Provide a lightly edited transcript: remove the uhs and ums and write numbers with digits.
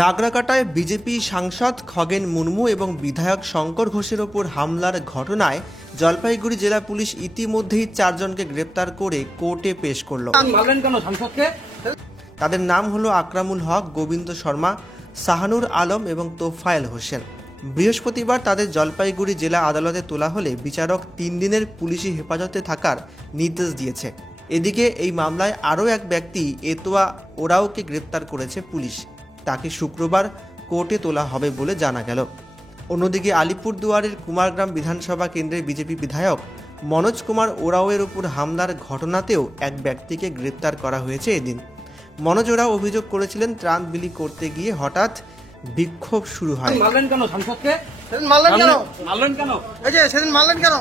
নাগরাকাটায় BJP সাংসদ খগেন মুর্মু এবং বিধায়ক শঙ্কর ঘোষের ওপর হামলার ঘটনায় জলপাইগুড়ি জেলা পুলিশ ইতিমধ্যেই 4 জনকে গ্রেপ্তার করে কোর্টে পেশ করল। তাদের নাম হলো আকরামুল হক, গোবিন্দ শর্মা, শাহানুর আলম এবং তোফায়েল হোসেন। বৃহস্পতিবার তাদের জলপাইগুড়ি জেলা আদালতে তোলা হলে বিচারক 3 দিনের পুলিশি হেফাজতে থাকার নির্দেশ দিয়েছে। এদিকে এই মামলায় আরও এক ব্যক্তি এতোয়া ওরাওকে গ্রেপ্তার করেছে পুলিশ। তাকে শুক্রবার কোর্টে তোলা হবে বলে জানা গেল। অন্যদিকে আলিপুরদুয়ারের কুমারগ্রাম বিধানসভা কেন্দ্রের বিজেপি বিধায়ক মনোজ কুমার ওরাওয়ের উপর হামলার ঘটনাতেও এক ব্যক্তিকে গ্রেপ্তার করা হয়েছে এদিন। মনোজ ওরাও অভিযোগ করেছিলেন ত্রাণ বিলি করতে গিয়ে হঠাৎ বিক্ষোভ শুরু হয়। মারলেন কেন সাংসদকে? মারলেন কেন? মারলেন কেন? এই যে সেদিন মারলেন কেন?